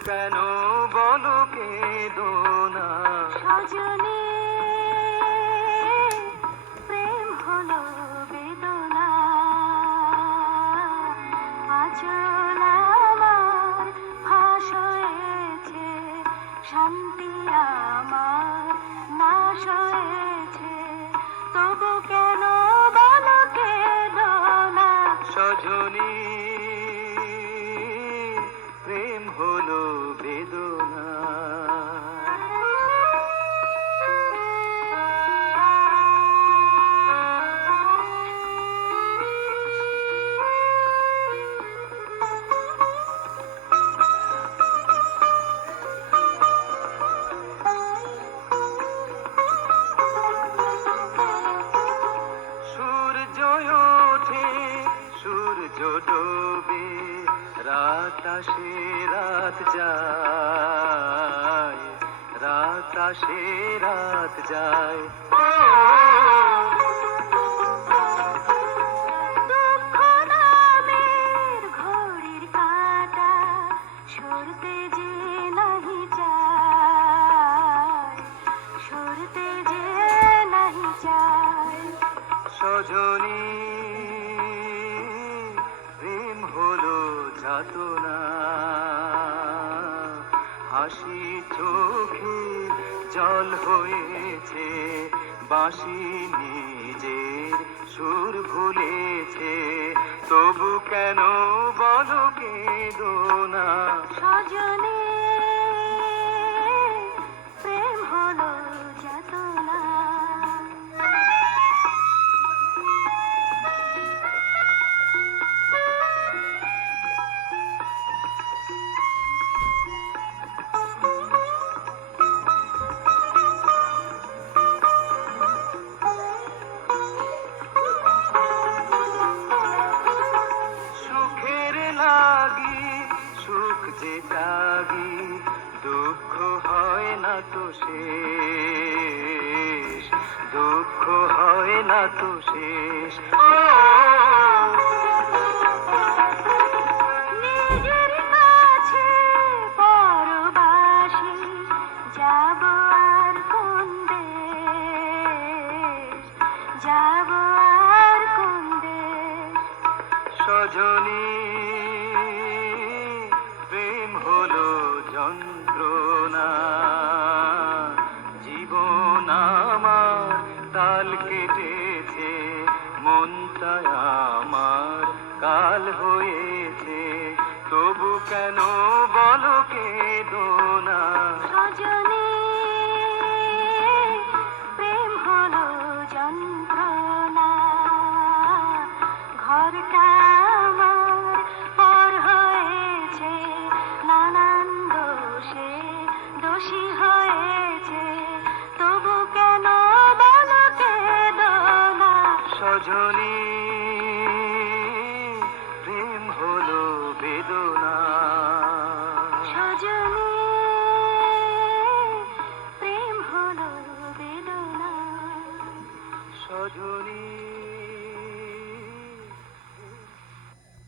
কেন বলো কেঁদো না সজনী প্রেম হলো বেদনা আচল আমার ফাঁস হয়েছে শান্তি আমার নাশ হয়েছে তবু কেন বলো কেঁদো না সজনী প্রেম হলো বেদনা ডোবে রাত আসে রাত যায় রাত আসে রাত যায় দুঃখ নামের ঘড়ির কাঁটা সরতে যে নাহি চায় সরতে যে নাহি চায় সজনী যাতনা হাসি চোখে জল হয়েছে বাঁশি নিজের সুর ভুলেছে তবু কেন বলো কেঁদো না সজনী প্রেম হলো যাতনা সুখ যে জাগি দুঃখ হয় না তো শেষ দুঃখ হয় না তো শেষ নিজের কাছে পরবাসী যাব আর কোন দেশ যাব আর কোন দেশ সজনী প্রেম হলো যন্ত্রণা জীবন আমার তাল কেটেছে মনটা আমার কাল হয়েছে তবু কেন বলো কেঁদো না সজনী প্রেম হলো যন্ত্রণা ঘরটা আমার পর হয়েছে নানান দোষে দোষী হয়েছে তবু কেন বলো কেঁদো না সজনী